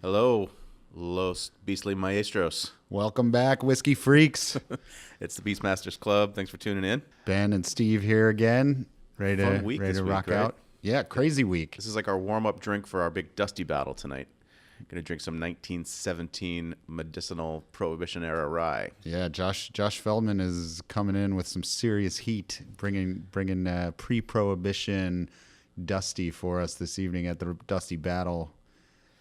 Hello, Los Beastly Maestros. Welcome back, Whiskey Freaks. It's the Beastmasters Club. Thanks for tuning in. Ben and Steve here again, ready Fun week to this week, rock right? out. Yeah, crazy week. This is like our warm-up drink for our big Dusty battle tonight. Going to drink some 1917 medicinal Prohibition-era rye. Yeah, Josh Feldman is coming in with some serious heat, bringing pre-Prohibition Dusty for us this evening at the Dusty battle.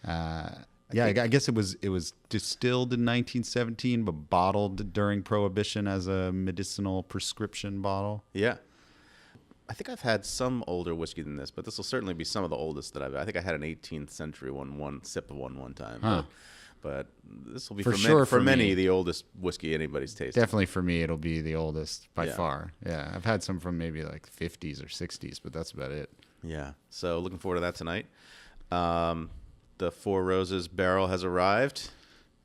I guess it was distilled in 1917, but bottled during Prohibition as a medicinal prescription bottle. Yeah. I think I've had some older whiskey than this, but this will certainly be some of the oldest that I think I had an 18th century one sip of one time. Huh. But this will be For many me. the oldest whiskey anybody's tasted. Definitely for me, it'll be the oldest by Yeah. far. Yeah, I've had some from maybe like 50s or 60s, but that's about it. Yeah. So looking forward to that tonight. The Four Roses barrel has arrived.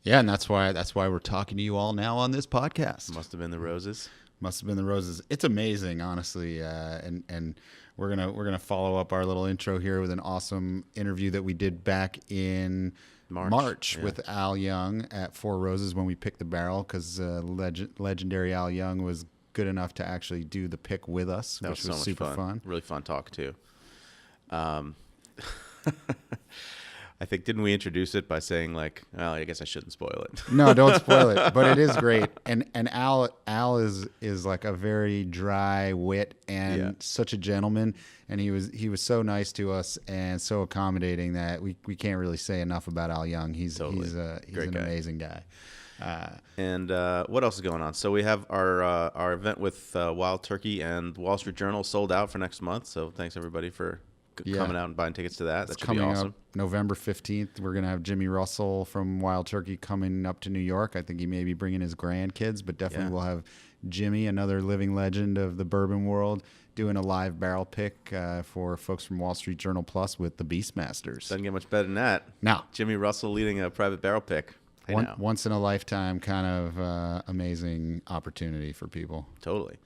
Yeah, and that's why we're talking to you all now on this podcast. Must have been the roses. Must have been the roses. It's amazing, honestly, and we're gonna follow up our little intro here with an awesome interview that we did back in March yeah. with Al Young at Four Roses when we picked the barrel, because legendary Al Young was good enough to actually do the pick with us, That which was so was much super fun. Really fun talk too. I think, didn't we introduce it by saying like, well, I guess I shouldn't spoil it. No, don't spoil it. But it is great. And Al is like a very dry wit and such a gentleman. And he was so nice to us and so accommodating that we can't really say enough about Al Young. He's Great an guy. amazing guy. And what else is going on? So we have our event with Wild Turkey and Wall Street Journal sold out for next month. So thanks everybody for coming out and buying tickets to that. That should be awesome. Up November 15th. We're going to have Jimmy Russell from Wild Turkey coming up to New York. I think he may be bringing his grandkids, but definitely we'll have Jimmy, another living legend of the bourbon world, doing a live barrel pick for folks from Wall Street Journal Plus with the Beastmasters. Doesn't get much better than that. No. Jimmy Russell leading a private barrel pick. Once in a lifetime kind of amazing opportunity for people. Totally.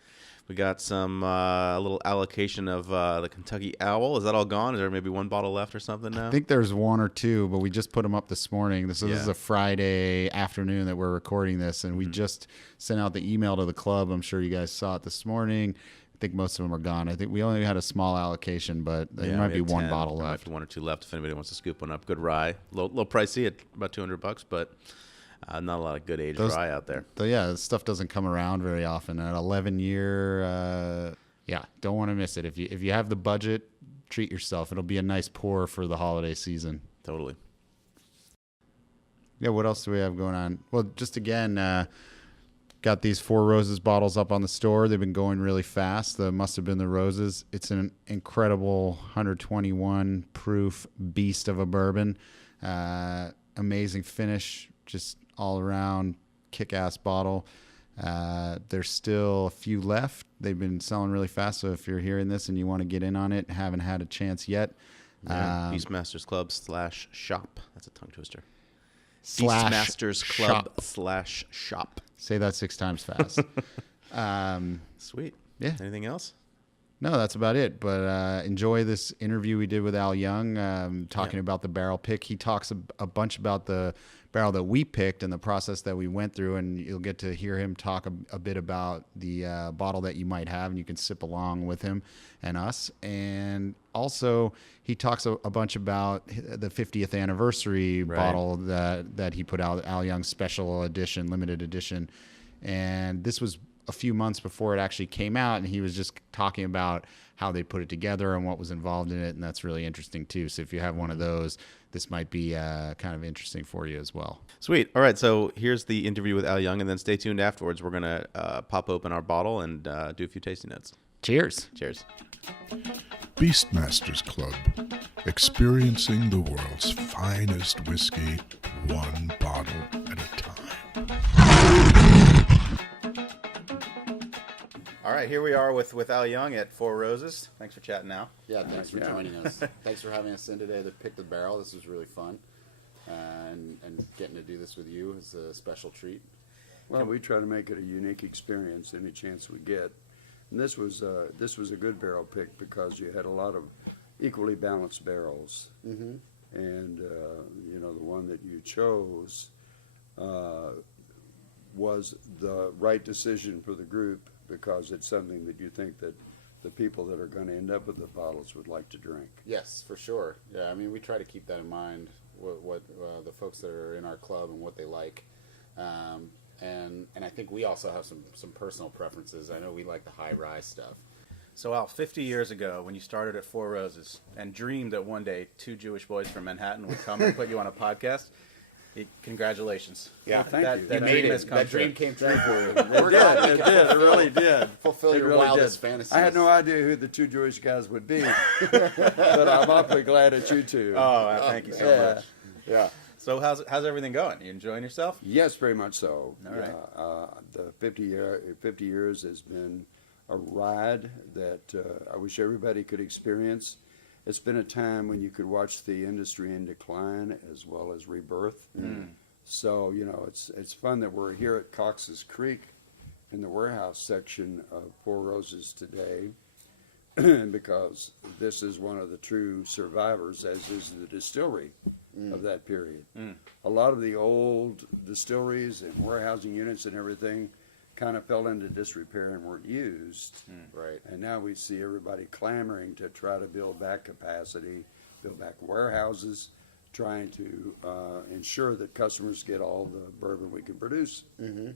We got some a little allocation of the Kentucky Owl. Is that all gone? Is there maybe one bottle left or something now? I think there's one or two, but we just put them up this morning. This is a Friday afternoon that we're recording this, and we just sent out the email to the club. I'm sure you guys saw it this morning. I think most of them are gone. I think we only had a small allocation, but there might be one bottle There left. might be one or two left if anybody wants to scoop one up. Good rye. Low pricey at about $200, but not a lot of good aged rye out there. This stuff doesn't come around very often. At 11-year, don't want to miss it. If you have the budget, treat yourself. It'll be a nice pour for the holiday season. Totally. Yeah, what else do we have going on? Well, just again, got these Four Roses bottles up on the store. They've been going really fast. The Must Have Been the Roses. It's an incredible 121 proof beast of a bourbon. Amazing finish, just all around kick-ass bottle. There's still a few left. They've been selling really fast, so if you're hearing this and you want to get in on it, haven't had a chance yet. Beastmasters Club /shop. That's a tongue twister. Slash Beastmasters Club /shop. Say that 6 times fast. Sweet. Yeah. Anything else? No, that's about it. But enjoy this interview we did with Al Young, talking about the barrel pick. He talks a bunch about the barrel that we picked and the process that we went through, and you'll get to hear him talk a bit about the bottle that you might have, and you can sip along with him and us. And also, he talks a bunch about the 50th anniversary bottle that he put out, Al Young's special edition, limited edition. And this was a few months before it actually came out, and he was just talking about how they put it together and what was involved in it, and that's really interesting too. So if you have one of those, this might be kind of interesting for you as well. Sweet. All right, so here's the interview with Al Young, and then stay tuned afterwards. We're going to pop open our bottle and do a few tasting notes. Cheers. Cheers. Beastmasters Club, experiencing the world's finest whiskey, one bottle at a time. All right, here we are with Al Young at Four Roses. Thanks for chatting now. Yeah, thanks for joining us. Thanks for having us in today to pick the barrel. This was really fun. And getting to do this with you is a special treat. Well, we try to make it a unique experience any chance we get. And this was a good barrel pick because you had a lot of equally balanced barrels. Mm-hmm. And, you know, the one that you chose was the right decision for the group because it's something that you think that the people that are going to end up with the bottles would like to drink. Yes, for sure. Yeah, I mean, we try to keep that in mind, what the folks that are in our club and what they like. And I think we also have some personal preferences. I know we like the high rye stuff. So, Al, 50 years ago, when you started at Four Roses and dreamed that one day 2 Jewish boys from Manhattan would come and put you on a podcast, congratulations. Yeah, thank you. That dream has come That true. dream came true for you. It did. It really did. Fulfill It your really wildest did. fantasies. I had no idea who the 2 Jewish guys would be, but I'm awfully glad at you two. Oh, thank you so much. Yeah. So how's everything going? You enjoying yourself? Yes, very much so. All right. The 50 years has been a ride that I wish everybody could experience. It's been a time when you could watch the industry in decline as well as rebirth. So, you know, it's fun that we're here at Cox's Creek in the warehouse section of Four Roses today because this is one of the true survivors, as is the distillery of that period. A lot of the old distilleries and warehousing units and everything kind of fell into disrepair and weren't used. Right. And now we see everybody clamoring to try to build back capacity, build back warehouses, trying to ensure that customers get all the bourbon we can produce. And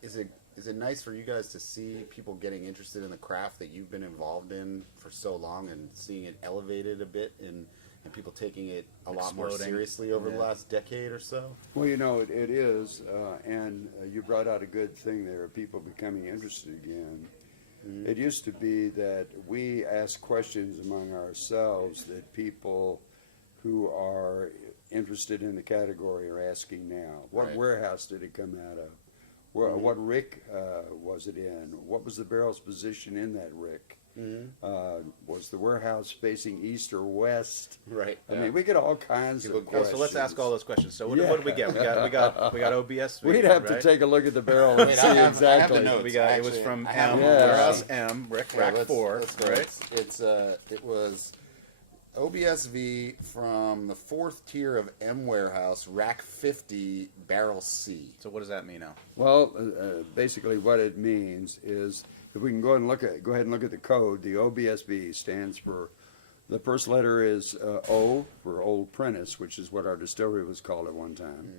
is it nice for you guys to see people getting interested in the craft that you've been involved in for so long and seeing it elevated a bit and people taking it a lot more Exploding. seriously over the last decade or so? Well, you know, it is, and you brought out a good thing there, people becoming interested again. It used to be that we ask questions among ourselves that people who are interested in the category are asking now. What Right. warehouse did it come out of? What rick was it in? What was the barrel's position in that rick? Was the warehouse facing east or west? Right. I mean, we get all kinds of questions. So let's ask all those questions. So what did we get? We got OBSV. We'd have to right? take a look at the barrel and Wait, see I have exactly. the notes. We got it was Actually, from I have M, them. warehouse M, rack let's 4, go. right? It was OBSV from the 4th tier of M warehouse, rack 50, barrel C. So what does that mean now? Well, basically, what it means is, if we can go ahead and look at the code. The OBSB stands for, the first letter is O for Old Prentice, which is what our distillery was called at one time.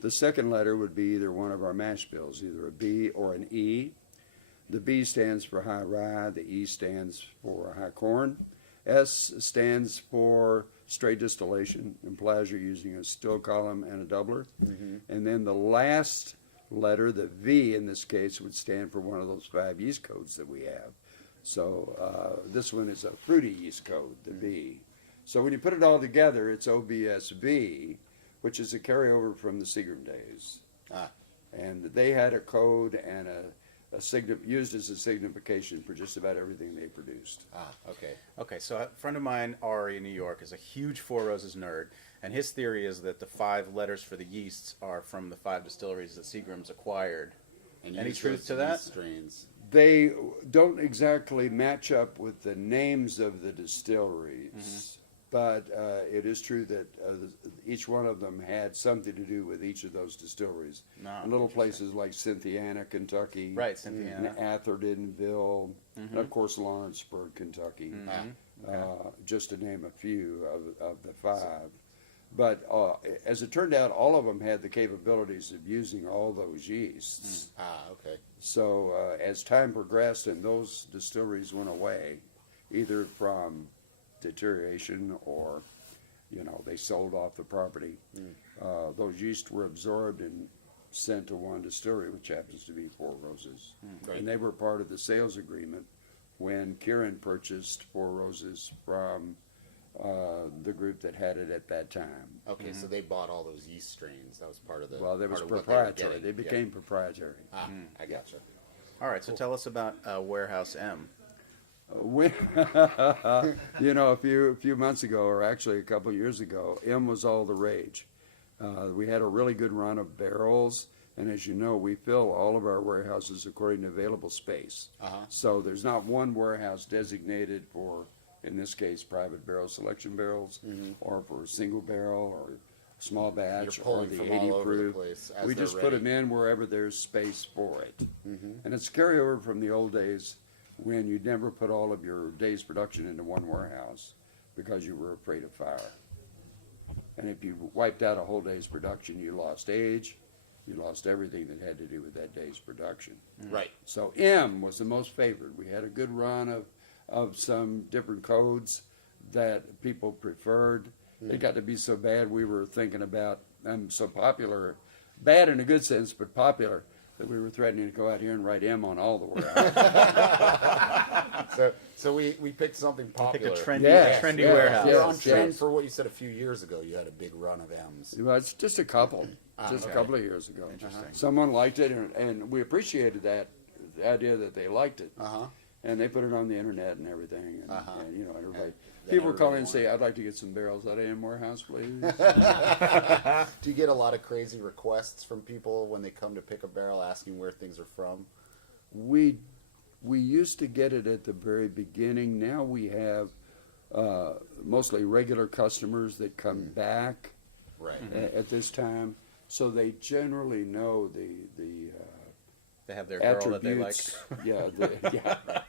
The second letter would be either one of our mash bills, either a B or an E. The B stands for High Rye. The E stands for High Corn. S stands for straight distillation, implies you're using a still column and a doubler. And then the last letter, the V in this case, would stand for one of those 5 yeast codes that we have. So this one is a fruity yeast code, the V. So when you put it all together, it's OBSV, which is a carryover from the Seagram days. And they had a code and used as a signification for just about everything they produced. Okay. Okay, so a friend of mine, Ari in New York, is a huge Four Roses nerd, and his theory is that the 5 letters for the yeasts are from the 5 distilleries that Seagram's acquired. And Any use truth those to that? yeast strains. They don't exactly match up with the names of the distilleries, but it is true that each one of them had something to do with each of those distilleries. Little places like Cynthiana, Kentucky, Right, Cynthiana. and Athertonville, and of course Lawrenceburg, Kentucky, just to name a few of the 5. But as it turned out, all of them had the capabilities of using all those yeasts. Okay. So as time progressed and those distilleries went away, either from deterioration or, you know, they sold off the property, those yeasts were absorbed and sent to one distillery, which happens to be Four Roses. And they were part of the sales agreement when Kieran purchased Four Roses from the group that had it at that time. Okay, so they bought all those yeast strains. That was part of the. Well, they was part of what proprietary. were getting. They became proprietary. I gotcha. All right, so tell us about Warehouse M. You know, a few months ago, or actually a couple of years ago, M was all the rage. We had a really good run of barrels, and as you know, we fill all of our warehouses according to available space. So there's not one warehouse designated for in this case, private barrel selection barrels, or for single barrel or small batch or pulling the from 80 all over the proof. place as We they're just put ready. them in wherever there's space for it. And it's carryover from the old days when you never put all of your day's production into one warehouse because you were afraid of fire. And if you wiped out a whole day's production, you lost age, you lost everything that had to do with that day's production. Right. So M was the most favored. We had a good run of some different codes that people preferred. It got to be so bad we were thinking about, so popular, bad in a good sense, but popular, that we were threatening to go out here and write M on all the warehouses. So we picked something popular. Picked a trendy, Yes, trendy yes, warehouse. You're on Yes, trend yes. for what you said a few years ago. You had a big run of M's. Well, it's just a couple, just okay. a couple of years ago. Interesting. Someone liked it, and we appreciated that, the idea that they liked it. Uh-huh. And they put it on the internet and everything, and, and you know, everybody. And People then call in and everybody say, "I'd like to get some barrels out of M warehouse, please." Do you get a lot of crazy requests from people when they come to pick a barrel asking where things are from? We used to get it at the very beginning. Now we have mostly regular customers that come back Right. at this time, so they generally know the They have their girl that they like. attributes. Yeah, the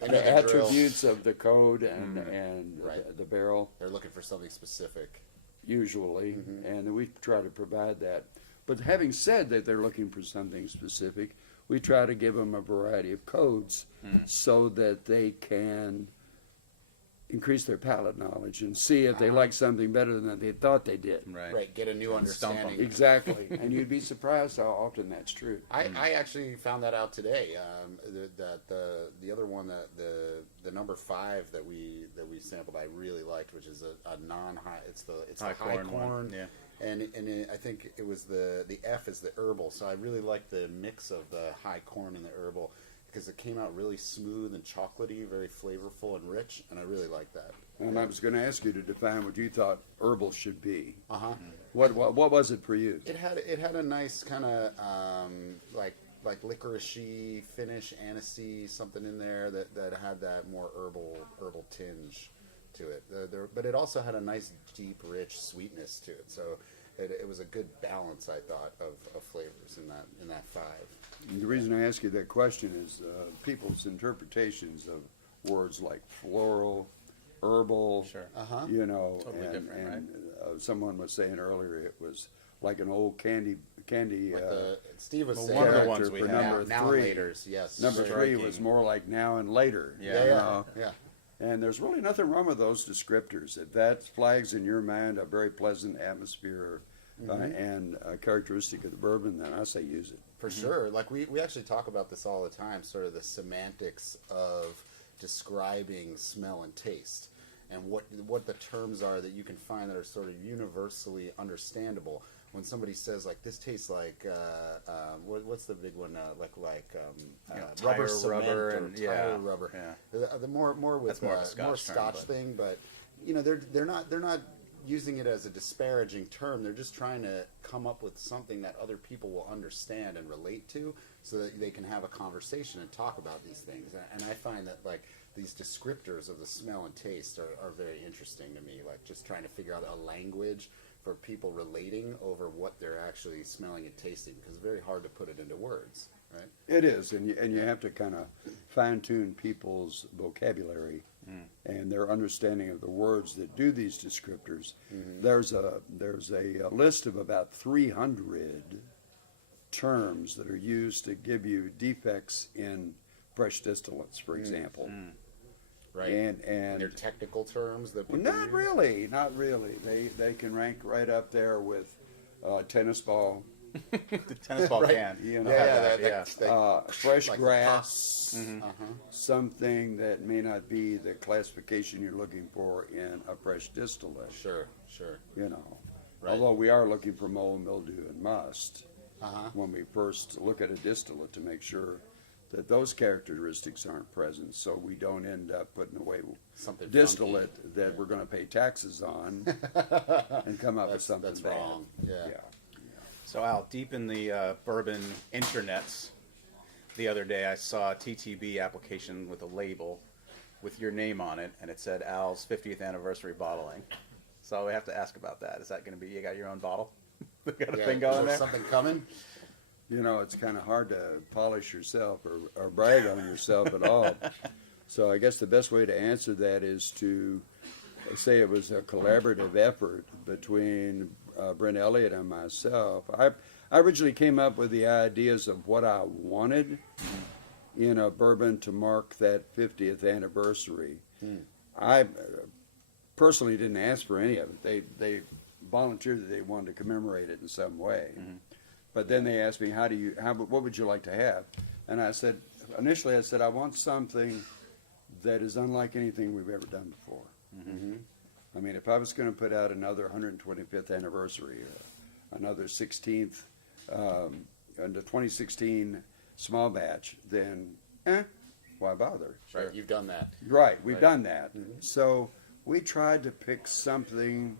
They know the drill. attributes of the code and Right. the barrel. They're looking for something specific. Usually, and we try to provide that. But having said that they're looking for something specific, we try to give them a variety of codes so that they can increase their palate knowledge and see if they like something better than they thought they did. Right. Get a new And stump 'em. understanding. Exactly, and you'd be surprised how often that's true. I actually found that out today. That the other one, the number 5 that we sampled, I really liked, which is a non-high. It's the high corn one, yeah. And I think it was the F is the herbal. So I really liked the mix of the high corn and the herbal because it came out really smooth and chocolatey, very flavorful and rich, and I really liked that. And I was going to ask you to define what you thought herbal should be. Uh-huh. What was it for you? It had a nice kind of like licoricey finish, anisey, something in there that had that more herbal tinge to it. But it also had a nice deep, rich sweetness to it. So it was a good balance, I thought, of flavors in that 5. And the reason I ask you that question is people's interpretations of words like floral, herbal, Sure. Uh-huh. you know, Totally different, and someone was saying earlier it was like an old candy. Steve was Well, saying one of the that ones we for have. number now three. and laters, yes. Number 3 Striking. was more like now and later. Yeah. you know? Yeah. And there's really nothing wrong with those descriptors. If that flags in your mind a very pleasant atmosphere and a characteristic of the bourbon, then I say use it. For sure. Like we actually talk about this all the time, sort of the semantics of describing smell and taste and what the terms are that you can find that are sort of universally understandable. When somebody says like this tastes like what's the big one tire rubber cement rubber or and- tire yeah, rubber. yeah. The more with That's more of a more Scotch term, Scotch but- thing, but you know they're not using it as a disparaging term. They're just trying to come up with something that other people will understand and relate to, so that they can have a conversation and talk about these things. And I find that like these descriptors of the smell and taste are very interesting to me. Like just trying to figure out a language for people relating over what they're actually smelling and tasting, because it's very hard to put it into words, right? It is, and you have to kind of fine-tune people's vocabulary and their understanding of the words that do these descriptors. There's a list of about 300 terms that are used to give you defects in fresh distillates, for example. Right. And They're technical terms that people not use. not really. They can rank right up there with tennis ball, The tennis ball Right. can. you know, fresh like the grass, Uh-huh. something that may not be the classification you're looking for in a fresh distillate. Sure. You know, Right. although we are looking for mold, mildew, and must Uh-huh. when we first look at a distillate to make sure that those characteristics aren't present, so we don't end up putting away Something distillate funky. that we're going to pay taxes on and come up with something that's bad. wrong. Yeah. So Al, deep in the bourbon internets, the other day I saw a TTB application with a label with your name on it, and it said Al's 50th anniversary bottling. So we have to ask about that. Is that going to be, you got your own bottle? Got a thing going there? Something coming? You know, it's kind of hard to polish yourself or brag on yourself at all. So I guess the best way to answer that is to say it was a collaborative effort between Brent Elliott and myself. I originally came up with the ideas of what I wanted in a bourbon to mark that 50th anniversary. I personally didn't ask for any of it. They volunteered that they wanted to commemorate it in some way. But then they asked me, what would you like to have? And I said, initially I said, I want something that is unlike anything we've ever done before. I mean, if I was going to put out another 125th anniversary, another 16th, and the 2016 small batch, then why bother? Right, you've done that. Right, we've done that. So we tried to pick something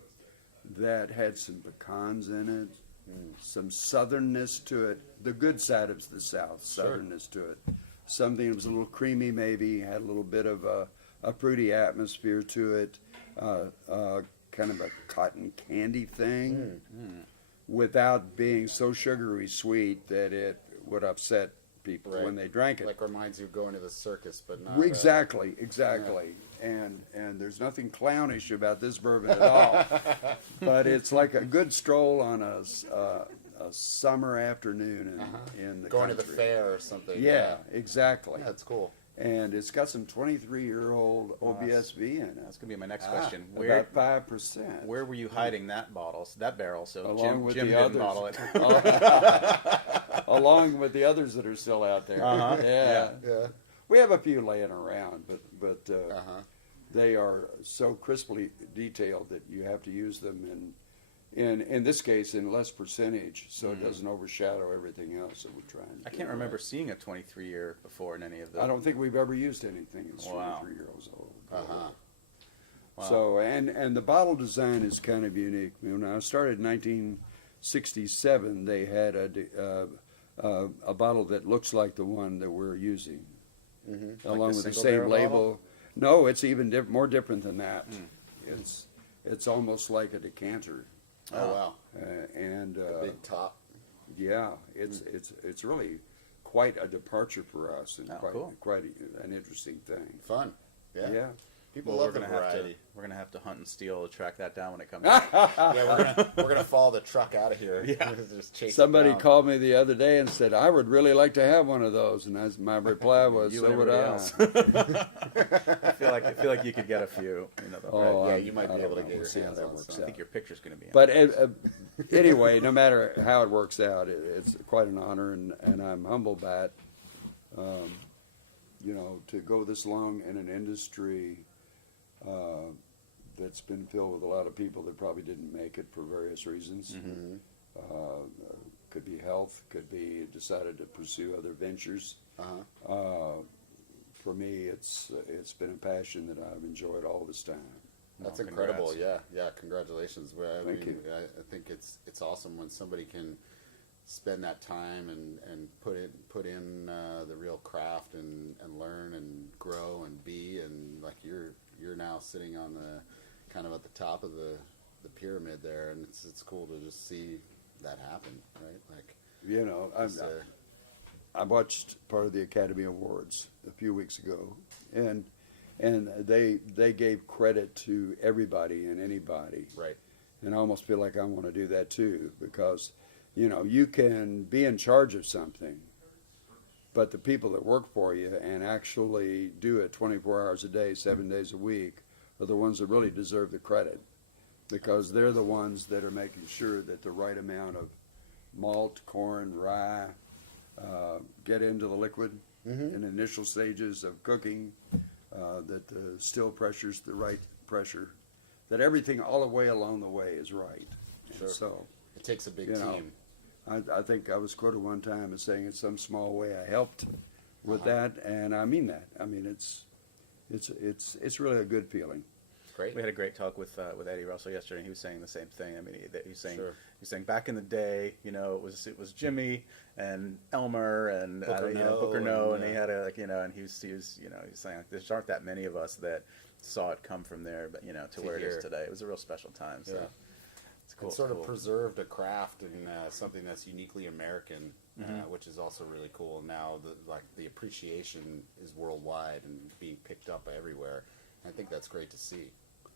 that had some pecans in it, some southernness to it, the good side of the South, southernness to it. Something that was a little creamy maybe, had a little bit of a fruity atmosphere to it, kind of a cotton candy thing, without being so sugary sweet that it would upset people when they drank it. Like reminds you of going to the circus, but not... Exactly. And there's nothing clownish about this bourbon at all. But it's like a good stroll on a summer afternoon in the going country. to the fair or something. Yeah, exactly. Yeah, that's cool. And it's got some 23-year-old OBSV in it. That's going to be my next question. About 5%. Where were you hiding that barrel? So Along with Jim the didn't others. bottle it. Along with the others that are still out there. Yeah. We have a few laying around, but they are so crisply detailed that you have to use them in this case in less percentage, so it doesn't overshadow everything else that we're trying to do. I can't remember seeing a 23-year before in any of those. I don't think we've ever used anything that's 23 years old. Wow. So and the bottle design is kind of unique. When I started in 1967, they had a bottle that looks like the one that we're using, along with the same label. No, it's even more different than that. It's almost like a decanter. Oh wow! And big top. Yeah, it's really quite a departure for us, and quite an interesting thing. Fun. Yeah. People Well, love the variety. We're gonna have to hunt and steal to track that down when it comes. Yeah, we're gonna follow the truck out of here. Yeah. Just chase Somebody it down. called me the other day and said, "I would really like to have one of those," and my reply was, You "So and would everybody I." else. I feel like you could get a few. Yeah, you might be able to get your see how hands that on works some. I think your picture's gonna be. But anyway, no matter how it works out, it's quite an honor, and I'm humbled by it. To go this long in an industry that's been filled with a lot of people that probably didn't make it for various reasons. Could be health, could be decided to pursue other ventures. For me, it's been a passion that I've enjoyed all this time. That's Well, incredible. congrats. Yeah. Congratulations. Well, Thank you. I think it's awesome when somebody can spend that time and put in the real craft and learn and grow and be, and like you're now sitting on the kind of at the top of the pyramid there, and it's cool to just see that happen, right? Like I watched part of the Academy Awards a few weeks ago, and they gave credit to everybody and anybody. Right. And I almost feel like I want to do that too, because you can be in charge of something, but the people that work for you and actually do it 24 hours a day, 7 days a week, are the ones that really deserve the credit, because they're the ones that are making sure that the right amount of malt, corn, rye get into the liquid in the initial stages of cooking, that the still pressure's the right pressure, that everything all the way along the way is right. Sure. And so It takes a big team. I think I was quoted one time as saying in some small way I helped with that, and I mean that. I mean it's really a good feeling. Great. We had a great talk with Eddie Russell yesterday, and he was saying the same thing. I mean, he's saying Sure. he's saying back in the day, you know, it was Jimmy and Elmer and Booker No, and he had and he was you know, he's saying like, there aren't that many of us that saw it come from there, but you know, to where it is today. It was a real special time. So it's cool. It sort of preserved a craft and something that's uniquely American, which is also really cool. Now, the appreciation is worldwide and being picked up everywhere. And I think that's great to see.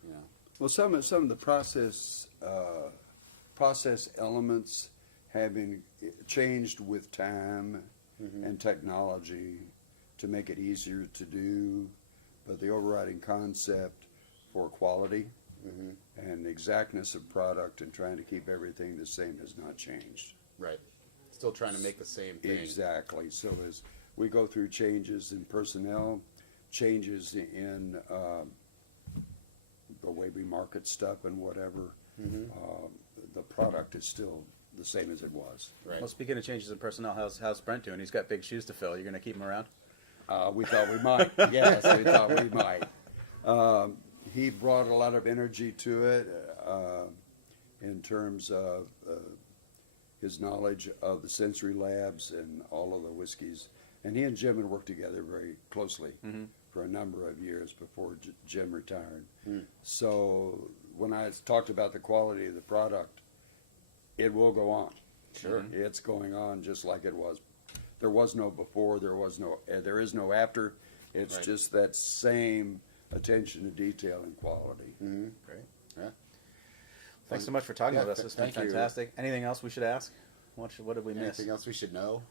You know. Well, some of the process elements have been changed with time and technology to make it easier to do, but the overriding concept for quality and exactness of product and trying to keep everything the same has not changed. Right. Still trying to make the same thing. Exactly. So as we go through changes in personnel, changes in the way we market stuff and whatever, the product is still the same as it was. Right. Well, speaking of changes in personnel, how's Brent doing? He's got big shoes to fill. You're going to keep him around? We thought we might. Yes, we thought we might. He brought a lot of energy to it in terms of his knowledge of the sensory labs and all of the whiskeys. And he and Jim had worked together very closely for a number of years before Jim retired. So when I talked about the quality of the product, it will go on. Sure. It's going on just like it was. There was no before, there is no after. It's Right. just that same attention to detail and quality. Great. Yeah. Thanks so much for talking with us. It's been thank you. fantastic. Anything else we should ask? What did we miss? Anything else we should know?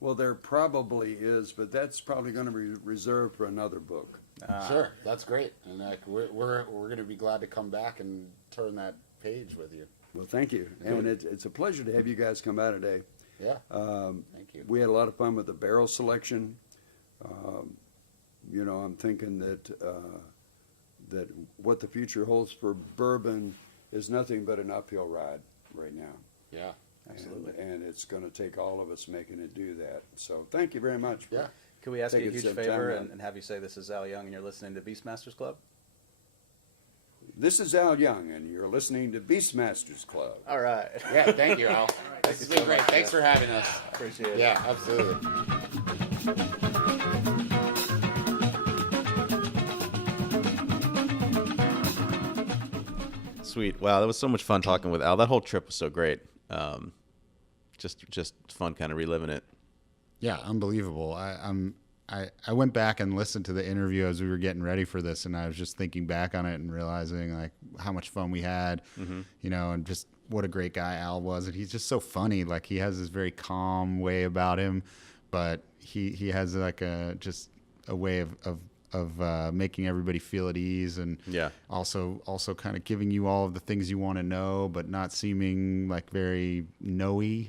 Well, there probably is, but that's probably going to be reserved for another book. Sure, that's great, and we're going to be glad to come back and turn that page with you. Well, thank you. And it's a pleasure to have you guys come out today. Yeah. Thank you. We had a lot of fun with the barrel selection. You know, I'm thinking that that what the future holds for bourbon is nothing but an uphill ride right now. Yeah. Absolutely. And it's going to take all of us making it do that. So thank you very much. Yeah. Could we ask you a Taking huge some favor time out. and have you say this is Al Young and you're listening to Beastmasters Club? This is Al Young, and you're listening to Beastmasters Club. All right. Yeah, thank you, Al. This has been great. Thanks for having us. Appreciate it. Yeah, absolutely. Sweet. Wow, that was so much fun talking with Al. That whole trip was so great. Just fun kind of reliving it. Yeah, unbelievable. I went back and listened to the interview as we were getting ready for this, and I was just thinking back on it and realizing like how much fun we had, you know, and just what a great guy Al was. And he's just so funny. Like he has this very calm way about him, but he has like just a way of making everybody feel at ease, and also kind of giving you all of the things you want to know, but not seeming like very know-y.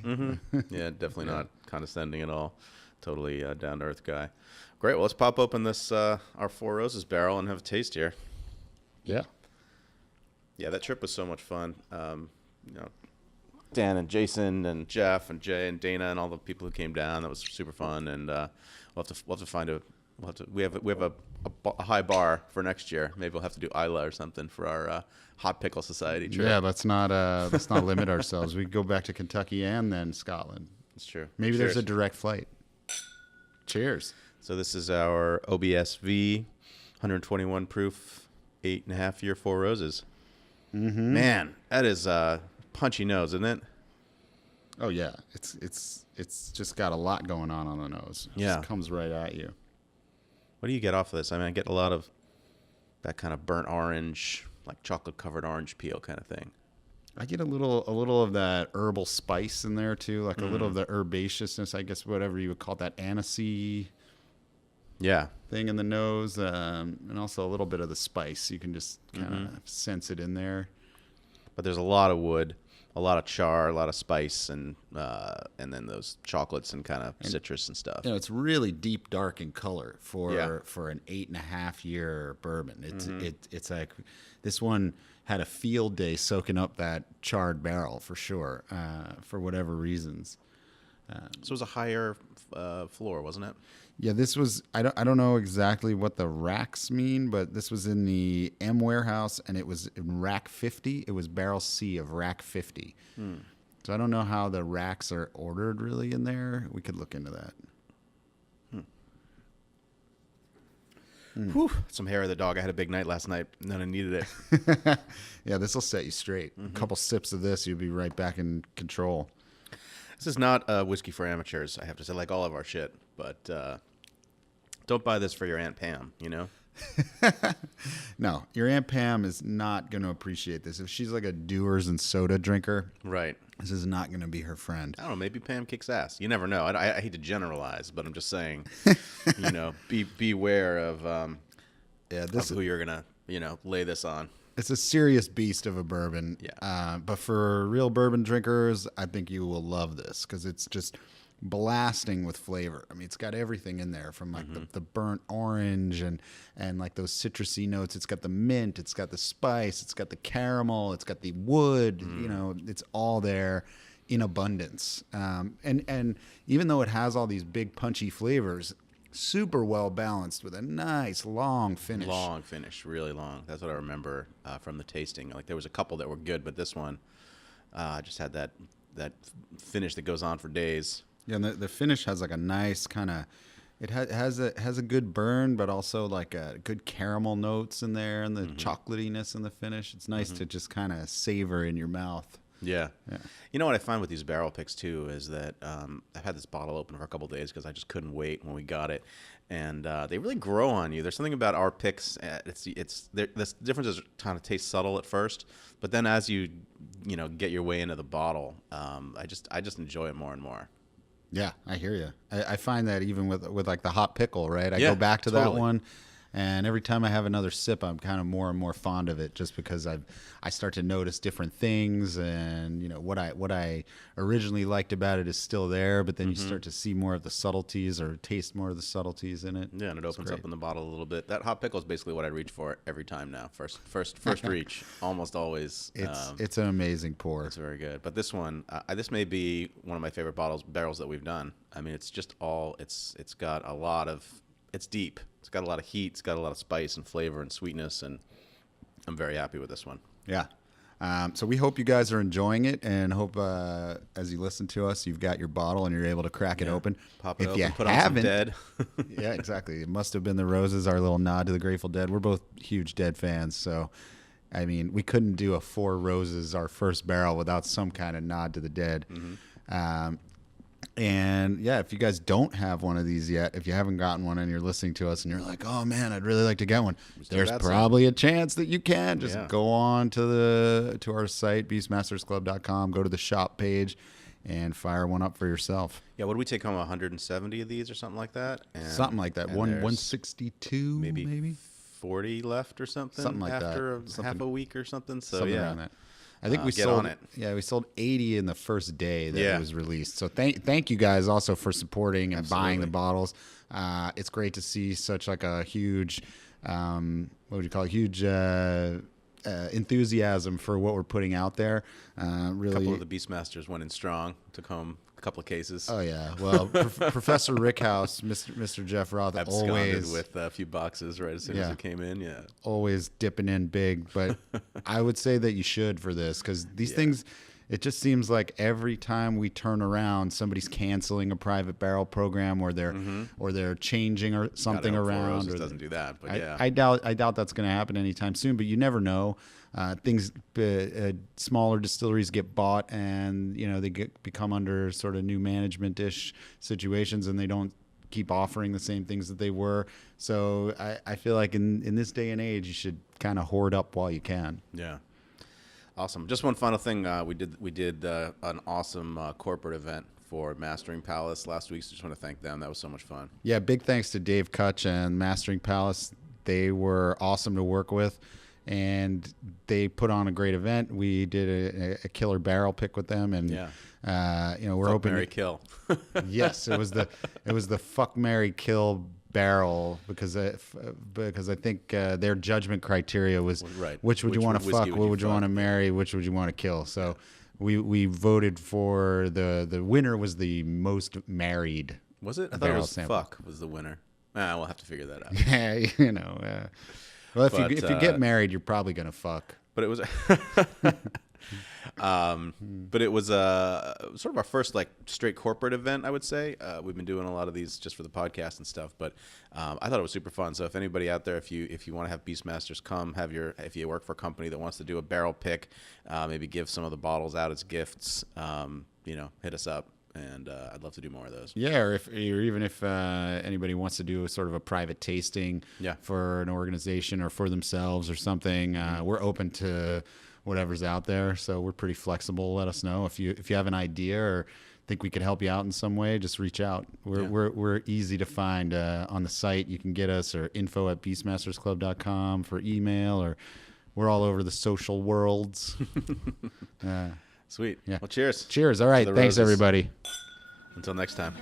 Yeah, definitely not condescending at all. Totally down to earth guy. Great. Well, let's pop open this our Four Roses barrel and have a taste here. Yeah. Yeah, that trip was so much fun. You know, Dan and Jason and Jeff and Jay and Dana and all the people who came down. That was super fun. And we'll have to find we have a high bar for next year. Maybe we'll have to do Isla or something for our Hot Pickle Society trip. Yeah, let's not limit ourselves. We could go back to Kentucky and then Scotland. That's true. Maybe there's a Cheers. direct flight. Cheers. So this is our OBSV 121 proof 8.5 year Four Roses. Man, that is a punchy nose, isn't it? Oh yeah, it's just got a lot going on the nose. It Yeah. just comes right at you. What do you get off of this? I mean, I get a lot of that kind of burnt orange, like chocolate covered orange peel kind of thing. I get a little of that herbal spice in there too, like a little of the herbaceousness, I guess, whatever you would call that, anisey Yeah. thing in the nose, and also a little bit of the spice. You can just kind of sense it in there. But there's a lot of wood, a lot of char, a lot of spice, and then those chocolates and kind of citrus and stuff. You know, it's really deep, dark in color for Yeah. an 8.5 year bourbon. It's like this one had a field day soaking up that charred barrel for sure, for whatever reasons. So it was a higher floor, wasn't it? Yeah, this was, I don't know exactly what the racks mean, but this was in the M warehouse, and it was in rack 50. It was barrel C of rack 50. So I don't know how the racks are ordered really in there. We could look into that. Whew, some hair of the dog. I had a big night last night, and then I needed it. Yeah, this will set you straight. A couple sips of this, you'll be right back in control. This is not whiskey for amateurs, I have to say, like all of our shit. But don't buy this for your Aunt Pam, you know? No, your Aunt Pam is not going to appreciate this. If she's like a Dewar's and soda drinker, Right. this is not going to be her friend. I don't know. Maybe Pam kicks ass. You never know. I hate to generalize, but I'm just saying, you know, beware of who you're gonna, lay this on. It's a serious beast of a bourbon. Yeah. But for real bourbon drinkers, I think you will love this because it's just blasting with flavor. I mean, it's got everything in there from like the burnt orange and like those citrusy notes. It's got the mint, it's got the spice, it's got the caramel, it's got the wood. It's all there in abundance. And even though it has all these big punchy flavors, super well balanced with a nice long finish. Long finish, really long. That's what I remember from the tasting. Like there was a couple that were good, but this one just had that finish that goes on for days. Yeah, and the finish has like a nice kind of, it has a good burn, but also like a good caramel notes in there and the chocolatiness in the finish. It's nice to just kind of savor in your mouth. Yeah. You know what I find with these barrel picks too is that I've had this bottle open for a couple of days because I just couldn't wait when we got it, and they really grow on you. There's something about our picks. The difference is kind of tastes subtle at first, but then as you get your way into the bottle, I just enjoy it more and more. Yeah, I hear you. I find that even with like the hot pickle, right? I Yeah, go back to totally. that one, and every time I have another sip, I'm kind of more and more fond of it, just because I start to notice different things, and what I originally liked about it is still there, but then you start to see more of the subtleties or taste more of the subtleties in it. Yeah, and it opens great. up in the bottle a little bit. That hot pickle is basically what I reach for every time now. First reach, almost always. It's an amazing pour. It's very good. But this one, this may be one of my favorite barrels that we've done. I mean, it's just it's got a lot of, it's deep. It's got a lot of heat. It's got a lot of spice and flavor and sweetness, and I'm very happy with this one. Yeah. So we hope you guys are enjoying it, and hope as you listen to us, you've got your bottle and you're able to crack it open. Pop it if open, you put on some haven't, Dead. Yeah, exactly. It must have been the Roses, our little nod to the Grateful Dead. We're both huge Dead fans, so I mean, we couldn't do a Four Roses, our first barrel, without some kind of nod to the Dead. And yeah, if you guys don't have one of these yet, if you haven't gotten one and you're listening to us and you're like, oh man, I'd really like to get one, there's probably a chance that you can. Just go on to our site, beastmastersclub.com, go to the shop page and fire one up for yourself. Yeah, what did we take home? 170 of these or something like that? Something like that. 162 maybe 40 left or something. Something like after that. half a week or something. So something yeah. around that. I think we get sold on it. Yeah, we sold 80 in the first day that it was released. So thank you guys also for supporting and buying the bottles. It's great to see such like a huge, what would you call it? Huge enthusiasm for what we're putting out there. Really, A couple of the Beastmasters went in strong. Took home a couple of cases. Oh yeah, well, Professor Rickhouse, Mr. Jeff Roth, Absconded always with a few boxes right as soon as it came in. Yeah, always dipping in big. But I would say that you should for this, because these things, it just seems like every time we turn around, somebody's canceling a private barrel program, or they're changing or something around. Or doesn't do that, but I doubt that's going to happen anytime soon. But you never know. Smaller distilleries get bought, and they become under sort of new management-ish situations, and they don't keep offering the same things that they were. So I feel like in this day and age, you should kind of hoard up while you can. Yeah. Awesome. Just one final thing. We did an awesome corporate event for Mastering Palace last week. So just want to thank them. That was so much fun. Yeah, big thanks to Dave Kutch and Mastering Palace. They were awesome to work with, and they put on a great event. We did a killer barrel pick with them, and we're hoping Mary Kill. Yes, it was the fuck, marry, kill barrel, because I think their judgment criteria was which would you want to fuck, what would you want to marry, which would you want to kill. So we voted for the winner was the most married. Was it? I thought it barrel was sample. fuck was the winner. We'll have to figure that out. Yeah, you know. Well, But, if you get married, you're probably gonna fuck. But it was, but it was sort of our first like straight corporate event, I would say. We've been doing a lot of these just for the podcast and stuff, but I thought it was super fun. So if anybody out there, if you want to have Beastmasters come, if you work for a company that wants to do a barrel pick, maybe give some of the bottles out as gifts, hit us up. And I'd love to do more of those. Yeah, or even if anybody wants to do a sort of a private tasting for an organization or for themselves or something, we're open to whatever's out there. So we're pretty flexible. Let us know if you have an idea or think we could help you out in some way. Just reach out. We're easy to find on the site. You can get us or info@beastmastersclub.com for email, or we're all over the social worlds. Sweet. Yeah. Well, cheers. Cheers. All right. To the Thanks, roses. everybody. Until next time.